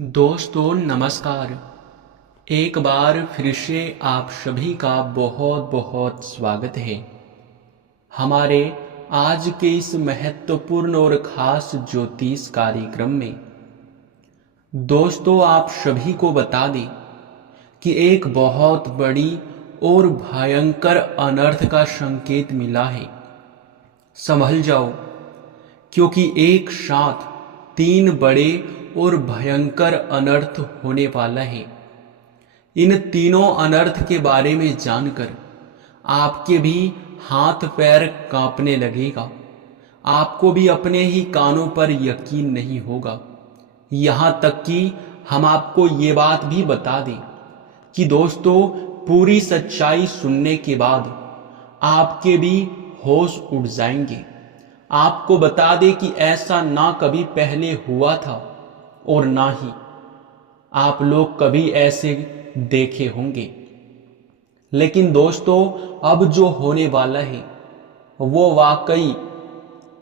दोस्तों नमस्कार। एक बार फिर से आप सभी का बहुत बहुत स्वागत है हमारे आज के इस महत्वपूर्ण और खास ज्योतिष कार्यक्रम में। दोस्तों आप सभी को बता दें कि एक बहुत बड़ी और भयंकर अनर्थ का संकेत मिला है। संभल जाओ, क्योंकि एक साथ तीन बड़े और भयंकर अनर्थ होने वाला है। इन तीनों अनर्थ के बारे में जानकर आपके भी हाथ पैर कांपने लगेगा। आपको भी अपने ही कानों पर यकीन नहीं होगा। यहाँ तक कि हम आपको ये बात भी बता दें कि दोस्तों पूरी सच्चाई सुनने के बाद आपके भी होश उड़ जाएंगे। आपको बता दें कि ऐसा ना कभी पहले हुआ था और ना ही आप लोग कभी ऐसे देखे होंगे। लेकिन दोस्तों अब जो होने वाला है वो वाकई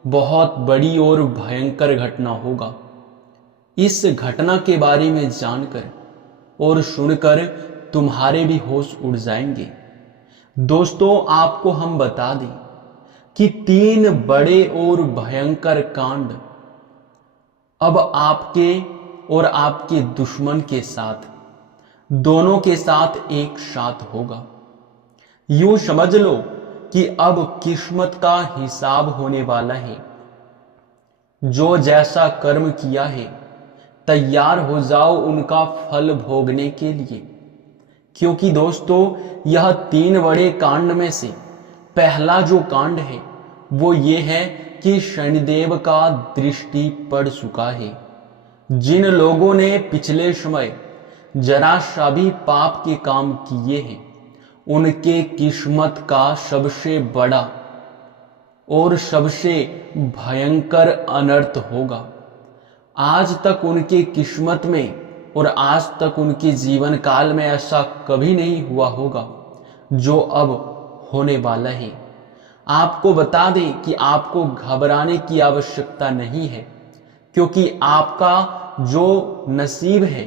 बहुत बड़ी और भयंकर घटना होगा। इस घटना के बारे में जानकर और सुनकर तुम्हारे भी होश उड़ जाएंगे। दोस्तों आपको हम बता दें कि तीन बड़े और भयंकर कांड अब आपके और आपके दुश्मन के साथ, दोनों के साथ एक साथ होगा। यूं समझ लो कि अब किस्मत का हिसाब होने वाला है। जो जैसा कर्म किया है तैयार हो जाओ उनका फल भोगने के लिए। क्योंकि दोस्तों यह तीन बड़े कांड में से पहला जो कांड है वो ये है कि शनिदेव का दृष्टि पड़ चुका है। जिन लोगों ने पिछले समय जरा सा भी पाप के काम किए हैं उनके किस्मत का सबसे बड़ा और सबसे भयंकर अनर्थ होगा। आज तक उनके किस्मत में और आज तक उनके जीवन काल में ऐसा कभी नहीं हुआ होगा जो अब होने वाला है। आपको बता दें कि आपको घबराने की आवश्यकता नहीं है, क्योंकि आपका जो नसीब है,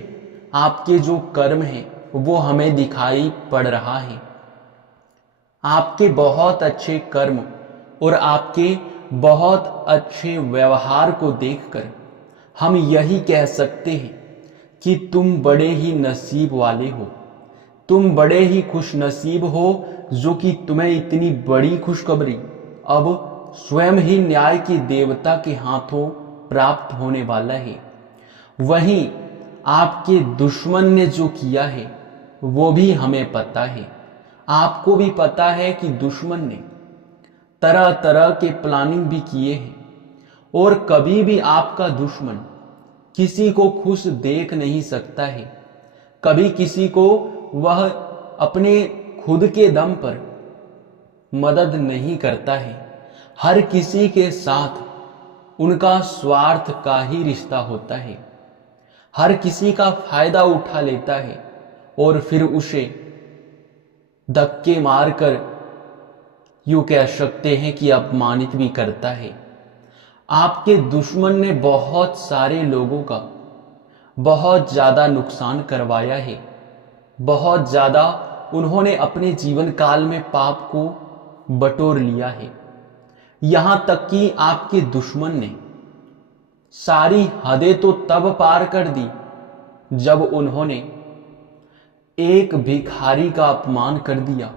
आपके जो कर्म है वो हमें दिखाई पड़ रहा है। आपके बहुत अच्छे कर्म और आपके बहुत अच्छे व्यवहार को देखकर हम यही कह सकते हैं कि तुम बड़े ही नसीब वाले हो। तुम बड़े ही खुश नसीब हो जो कि तुम्हें इतनी बड़ी खुशखबरी अब स्वयं ही न्याय के देवता के हाथों प्राप्त होने वाला है। वहीं आपके दुश्मन ने जो किया है वो भी हमें पता है। आपको भी पता है कि दुश्मन ने तरह तरह के प्लानिंग भी किए हैं और कभी भी आपका दुश्मन किसी को खुश देख नहीं सकता है। कभी किसी को वह अपने खुद के दम पर मदद नहीं करता है। हर किसी के साथ उनका स्वार्थ का ही रिश्ता होता है। हर किसी का फायदा उठा लेता है और फिर उसे धक्के मारकर यूं कह सकते हैं कि अपमानित भी करता है। आपके दुश्मन ने बहुत सारे लोगों का बहुत ज्यादा नुकसान करवाया है। बहुत ज्यादा उन्होंने अपने जीवन काल में पाप को बटोर लिया है। यहां तक कि आपके दुश्मन ने सारी हदें तो तब पार कर दी जब उन्होंने एक भिखारी का अपमान कर दिया।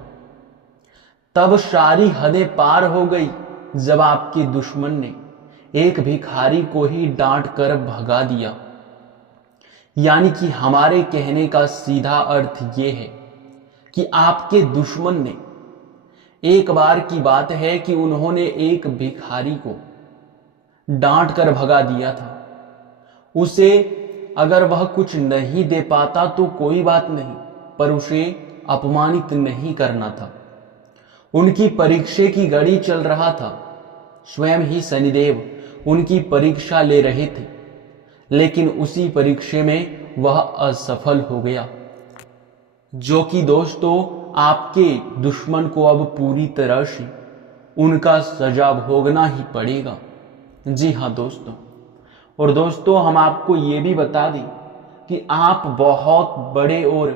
तब सारी हदें पार हो गई जब आपके दुश्मन ने एक भिखारी को ही डांट कर भगा दिया। यानी कि हमारे कहने का सीधा अर्थ यह है कि आपके दुश्मन ने, एक बार की बात है कि उन्होंने एक भिखारी को डांट कर भगा दिया था। उसे अगर वह कुछ नहीं दे पाता तो कोई बात नहीं, पर उसे अपमानित नहीं करना था। उनकी परीक्षा की घड़ी चल रहा था। स्वयं ही शनिदेव उनकी परीक्षा ले रहे थे, लेकिन उसी परीक्षा में वह असफल हो गया। जो कि दोस्तों आपके दुश्मन को अब पूरी तरह से उनका सजा भोगना ही पड़ेगा। जी हाँ दोस्तों। और दोस्तों हम आपको ये भी बता दें कि आप बहुत बड़े और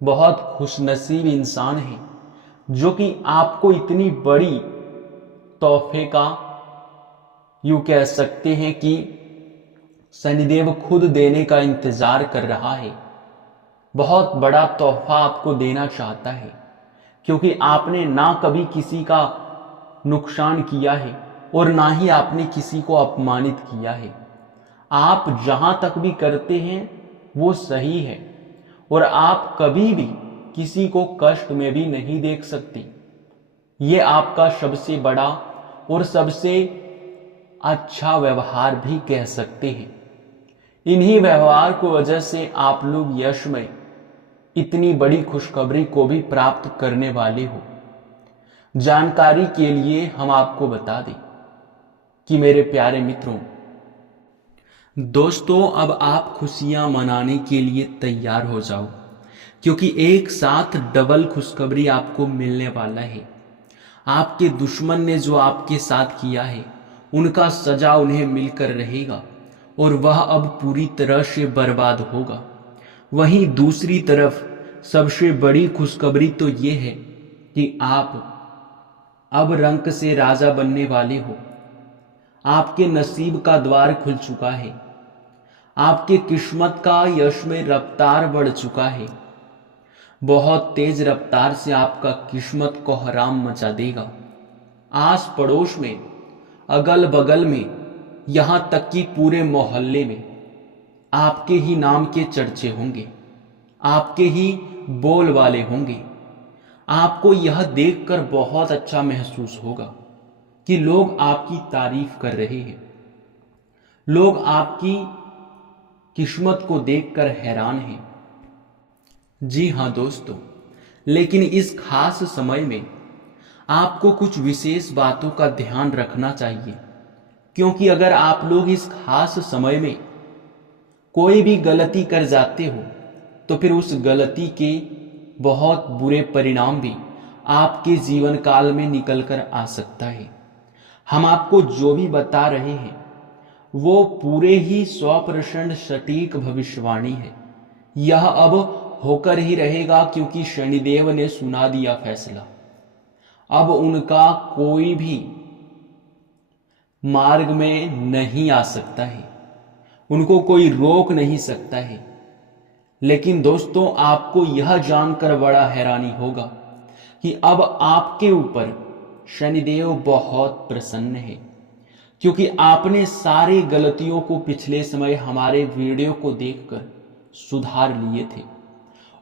बहुत खुशनसीब इंसान हैं, जो कि आपको इतनी बड़ी तोहफे का यूं कह सकते हैं कि शनिदेव खुद देने का इंतजार कर रहा है। बहुत बड़ा तोहफा आपको देना चाहता है, क्योंकि आपने ना कभी किसी का नुकसान किया है और ना ही आपने किसी को अपमानित किया है। आप जहां तक भी करते हैं वो सही है, और आप कभी भी किसी को कष्ट में भी नहीं देख सकते। ये आपका सबसे बड़ा और सबसे अच्छा व्यवहार भी कह सकते हैं। इन्हीं व्यवहार की वजह से आप लोग यश में इतनी बड़ी खुशखबरी को भी प्राप्त करने वाले हो। जानकारी के लिए हम आपको बता दें कि मेरे प्यारे मित्रों, दोस्तों, अब आप खुशियां मनाने के लिए तैयार हो जाओ, क्योंकि एक साथ डबल खुशखबरी आपको मिलने वाला है। आपके दुश्मन ने जो आपके साथ किया है उनका सजा उन्हें मिलकर रहेगा, और वह अब पूरी तरह से बर्बाद होगा। वहीं दूसरी तरफ सबसे बड़ी खुशखबरी तो ये है कि आप अब रंक से राजा बनने वाले हो। आपके नसीब का द्वार खुल चुका है। आपके किस्मत का यश में रफ्तार बढ़ चुका है। बहुत तेज रफ्तार से आपका किस्मत को हराम मचा देगा। आस पड़ोस में, अगल बगल में, यहां तक कि पूरे मोहल्ले में आपके ही नाम के चर्चे होंगे, आपके ही बोल वाले होंगे। आपको यह देखकर बहुत अच्छा महसूस होगा कि लोग आपकी तारीफ कर रहे हैं। लोग आपकी किस्मत को देखकर हैरान हैं। जी हां दोस्तों, लेकिन इस खास समय में आपको कुछ विशेष बातों का ध्यान रखना चाहिए, क्योंकि अगर आप लोग इस खास समय में कोई भी गलती कर जाते हो तो फिर उस गलती के बहुत बुरे परिणाम भी आपके जीवन काल में निकल कर आ सकता है। हम आपको जो भी बता रहे हैं वो पूरे ही 100% सटीक भविष्यवाणी है। यह अब होकर ही रहेगा, क्योंकि शनिदेव ने सुना दिया फैसला। अब उनका कोई भी मार्ग में नहीं आ सकता है, उनको कोई रोक नहीं सकता है। लेकिन दोस्तों, आपको यह जानकर बड़ा हैरानी होगा कि अब आपके ऊपर शनिदेव बहुत प्रसन्न है, क्योंकि आपने सारे गलतियों को पिछले समय हमारे वीडियो को देखकर सुधार लिए थे,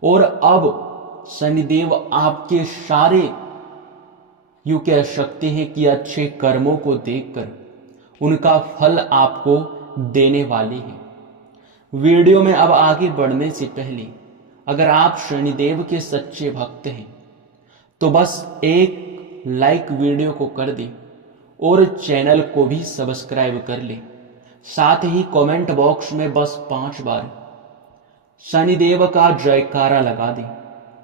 और अब शनिदेव आपके सारे यूं कह सकते हैं कि अच्छे कर्मों को देखकर उनका फल आपको देने वाले हैं। वीडियो में अब आगे बढ़ने से पहले अगर आप शनिदेव के सच्चे भक्त हैं तो बस एक लाइक वीडियो को कर दें और चैनल को भी सब्सक्राइब कर लें। साथ ही कमेंट बॉक्स में बस 5 बार शनिदेव का जयकारा लगा दें।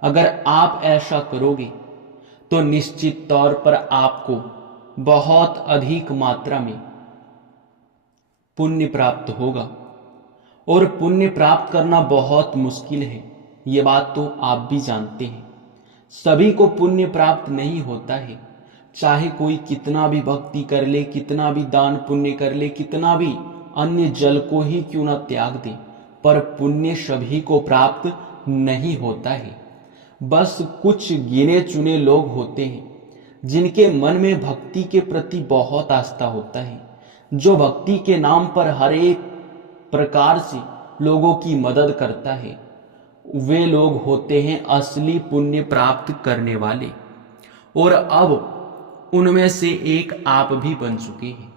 अगर आप ऐसा करोगे तो निश्चित तौर पर आपको बहुत अधिक मात्रा में पुण्य प्राप्त होगा, और पुण्य प्राप्त करना बहुत मुश्किल है, ये बात तो आप भी जानते हैं। सभी को पुण्य प्राप्त नहीं होता है, चाहे कोई कितना भी भक्ति कर ले, कितना भी दान पुण्य कर ले, कितना भी अन्य जल को ही क्यों ना त्याग दे, पर पुण्य सभी को प्राप्त नहीं होता है। बस कुछ गिने चुने लोग होते हैं जिनके मन में भक्ति के प्रति बहुत आस्था होता है, जो भक्ति के नाम पर हर एक प्रकार से लोगों की मदद करता है। वे लोग होते हैं असली पुण्य प्राप्त करने वाले, और अब उनमें से एक आप भी बन चुके हैं।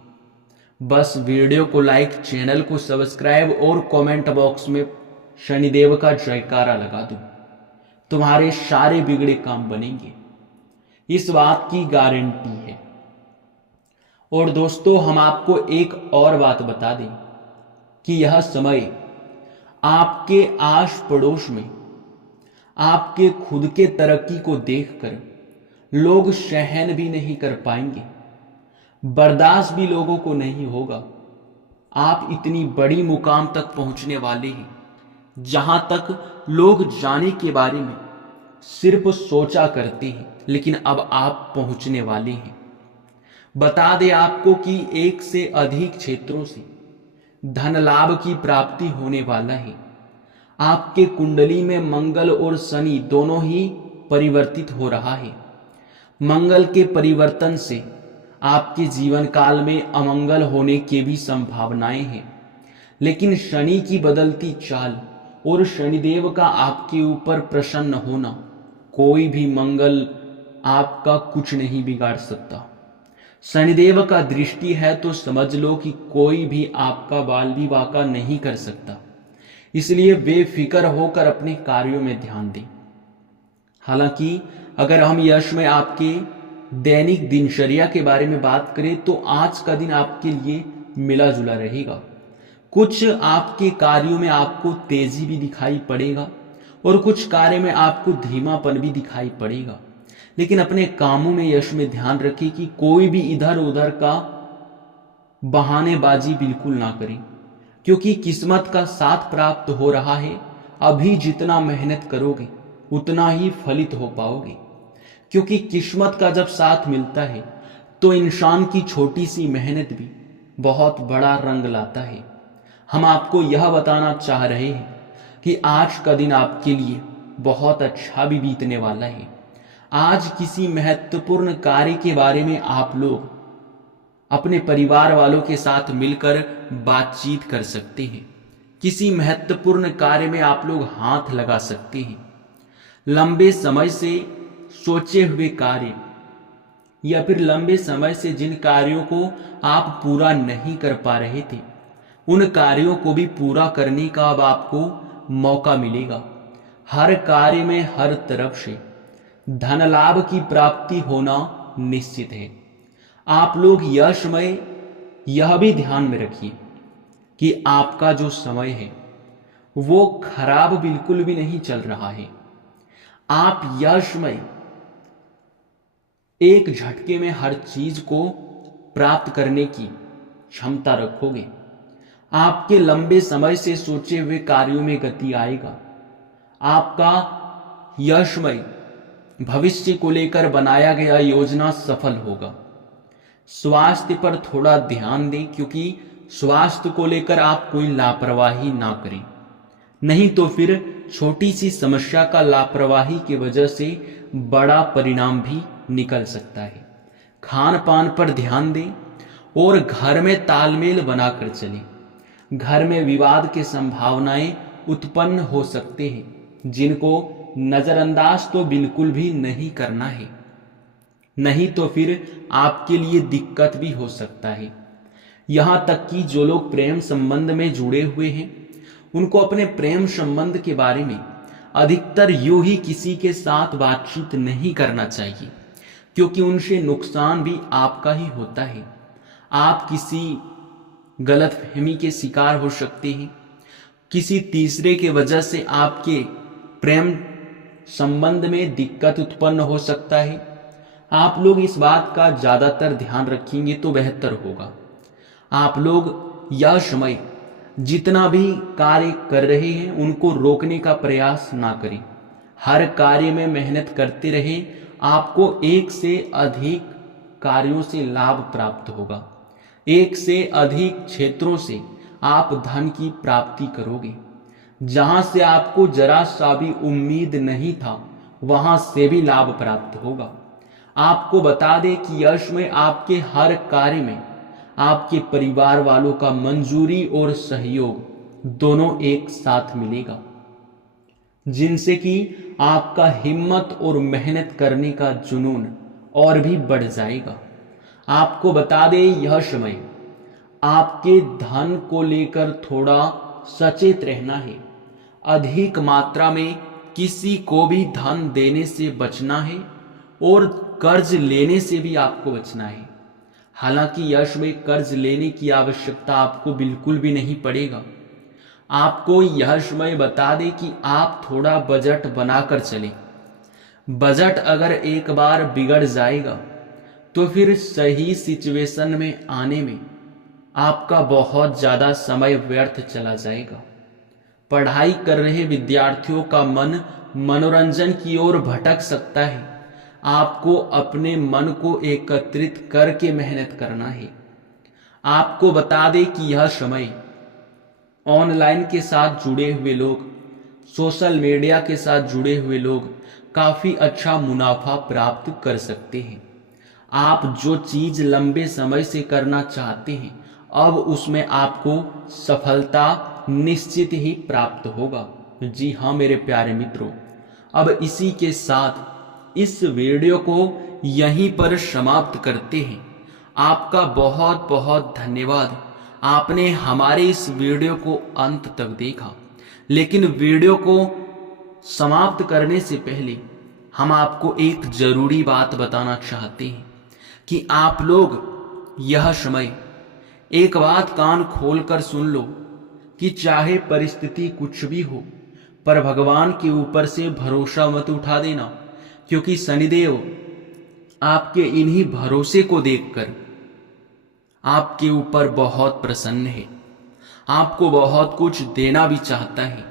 बस वीडियो को लाइक, चैनल को सब्सक्राइब और कमेंट बॉक्स में शनिदेव का जयकारा लगा दो। तुम्हारे सारे बिगड़े काम बनेंगे, इस बात की गारंटी है। और दोस्तों, हम आपको एक और बात बता दें कि यह समय आपके आस पड़ोस में आपके खुद के तरक्की को देखकर लोग सहन भी नहीं कर पाएंगे, बर्दाश्त भी लोगों को नहीं होगा। आप इतनी बड़ी मुकाम तक पहुंचने वाले हैं जहां तक लोग जाने के बारे में सिर्फ सोचा करते हैं, लेकिन अब आप पहुंचने वाले हैं। बता दें आपको कि एक से अधिक क्षेत्रों से धन लाभ की प्राप्ति होने वाला है। आपके कुंडली में मंगल और शनि दोनों ही परिवर्तित हो रहा है। मंगल के परिवर्तन से आपके जीवन काल में अमंगल होने की भी संभावनाएं हैं, लेकिन शनि की बदलती चाल और शनिदेव का आपके ऊपर प्रसन्न होना, कोई भी मंगल आपका कुछ नहीं बिगाड़ सकता। शनिदेव का दृष्टि है तो समझ लो कि कोई भी आपका बाल विवाह नहीं कर सकता। इसलिए बेफिक्र होकर अपने कार्यों में ध्यान दें। हालांकि अगर हम यश में आपके दैनिक दिनचर्या के बारे में बात करें तो आज का दिन आपके लिए मिला जुला रहेगा। कुछ आपके कार्यों में आपको तेजी भी दिखाई पड़ेगा और कुछ कार्य में आपको धीमापन भी दिखाई पड़ेगा, लेकिन अपने कामों में यश में ध्यान रखें कि कोई भी इधर उधर का बहानेबाजी बिल्कुल ना करें, क्योंकि किस्मत का साथ प्राप्त हो रहा है। अभी जितना मेहनत करोगे उतना ही फलित हो पाओगे, क्योंकि किस्मत का जब साथ मिलता है तो इंसान की छोटी सी मेहनत भी बहुत बड़ा रंग लाता है। हम आपको यह बताना चाह रहे हैं कि आज का दिन आपके लिए बहुत अच्छा भी बीतने वाला है। आज किसी महत्वपूर्ण कार्य के बारे में आप लोग अपने परिवार वालों के साथ मिलकर बातचीत कर सकते हैं। किसी महत्वपूर्ण कार्य में आप लोग हाथ लगा सकते हैं। लंबे समय से सोचे हुए कार्य या फिर लंबे समय से जिन कार्यों को आप पूरा नहीं कर पा रहे थे, उन कार्यों को भी पूरा करने का अब आपको मौका मिलेगा। हर कार्य में हर तरफ से धन लाभ की प्राप्ति होना निश्चित है। आप लोग यशमय यह भी ध्यान में रखिए कि आपका जो समय है वो खराब बिल्कुल भी नहीं चल रहा है। आप यशमय एक झटके में हर चीज को प्राप्त करने की क्षमता रखोगे। आपके लंबे समय से सोचे हुए कार्यों में गति आएगा। आपका यशमय भविष्य को लेकर बनाया गया योजना सफल होगा। स्वास्थ्य पर थोड़ा ध्यान दें, क्योंकि स्वास्थ्य को लेकर आप कोई लापरवाही ना करें, नहीं तो फिर छोटी सी समस्या का लापरवाही की वजह से बड़ा परिणाम भी निकल सकता है। खान पान पर ध्यान दें और घर में तालमेल बनाकर चलें। घर में विवाद की संभावनाएं उत्पन्न हो सकते हैं, जिनको नजरअंदाज तो बिल्कुल भी नहीं करना है, नहीं तो फिर आपके लिए दिक्कत भी हो सकता है। यहां तक कि जो लोग प्रेम संबंध में जुड़े हुए हैं, उनको अपने प्रेम संबंध के बारे में अधिकतर यूं ही किसी के साथ बातचीत नहीं करना चाहिए, क्योंकि उनसे नुकसान भी आपका ही होता है। आप किसी गलतफहमी के शिकार हो सकते हैं। किसी तीसरे के वजह से आपके प्रेम संबंध में दिक्कत उत्पन्न हो सकता है। आप लोग इस बात का ज्यादातर ध्यान रखेंगे तो बेहतर होगा। आप लोग यह समय जितना भी कार्य कर रहे हैं उनको रोकने का प्रयास ना करें। हर कार्य में मेहनत करते रहें। आपको एक से अधिक कार्यों से लाभ प्राप्त होगा। एक से अधिक क्षेत्रों से आप धन की प्राप्ति करोगे। जहां से आपको जरा सा भी उम्मीद नहीं था, वहां से भी लाभ प्राप्त होगा। आपको बता दें कि यश में आपके हर कार्य में आपके परिवार वालों का मंजूरी और सहयोग दोनों एक साथ मिलेगा, जिनसे कि आपका हिम्मत और मेहनत करने का जुनून और भी बढ़ जाएगा। आपको बता दें यह समय आपके धन को लेकर थोड़ा सचेत रहना है। अधिक मात्रा में किसी को भी धन देने से बचना है और कर्ज लेने से भी आपको बचना है। हालांकि यश में कर्ज लेने की आवश्यकता आपको बिल्कुल भी नहीं पड़ेगा। आपको यह समय बता दें कि आप थोड़ा बजट बनाकर चलें। बजट अगर एक बार बिगड़ जाएगा तो फिर सही सिचुएशन में आने में आपका बहुत ज़्यादा समय व्यर्थ चला जाएगा। पढ़ाई कर रहे विद्यार्थियों का मन मनोरंजन की ओर भटक सकता है। आपको अपने मन को एकत्रित करके मेहनत करना है। आपको बता दें कि यह समय ऑनलाइन के साथ जुड़े हुए लोग, सोशल मीडिया के साथ जुड़े हुए लोग काफ़ी अच्छा मुनाफा प्राप्त कर सकते हैं। आप जो चीज़ लंबे समय से करना चाहते हैं, अब उसमें आपको सफलता निश्चित ही प्राप्त होगा। जी हाँ मेरे प्यारे मित्रों, अब इसी के साथ इस वीडियो को यहीं पर समाप्त करते हैं। आपका बहुत बहुत धन्यवाद। आपने हमारे इस वीडियो को अंत तक देखा। लेकिन वीडियो को समाप्त करने से पहले हम आपको एक जरूरी बात बताना चाहते हैं कि आप लोग यह समय एक बात कान खोलकर सुन लो कि चाहे परिस्थिति कुछ भी हो, पर भगवान के ऊपर से भरोसा मत उठा देना, क्योंकि शनिदेव आपके इन्हीं भरोसे को देखकर आपके ऊपर बहुत प्रसन्न है। आपको बहुत कुछ देना भी चाहता है,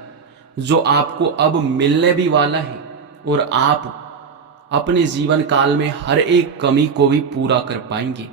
जो आपको अब मिलने भी वाला है, और आप अपने जीवन काल में हर एक कमी को भी पूरा कर पाएंगे।